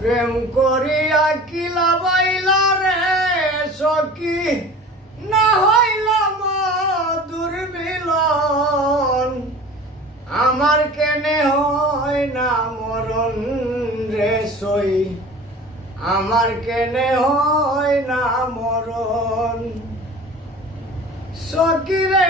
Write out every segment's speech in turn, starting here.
প্রেম করিয়া কিলা বাইলা রে সখী। না হইল দুর্মিলন আমার কেনে হয় না মরণ রে সই। আমার কেনে হয় না মরণ। সখী রে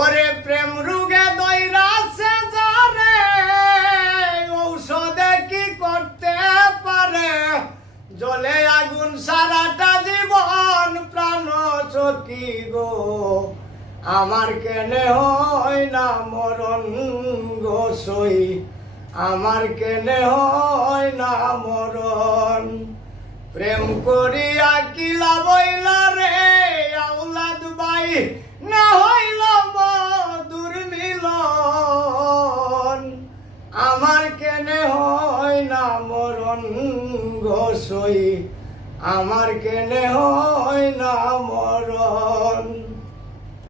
ওরে প্রেম রোগে দইরা সেজারে ঔষধে কি করতে পারে? জলে আগুন সারাটা জীবন প্রাণ সখী গো। আমার কেনে হয় না মরণ গো সই, আমার কেনে হয় না মরণ। প্রেম করিয়া ঘোষই। আমার কেনে হয় না মরণ।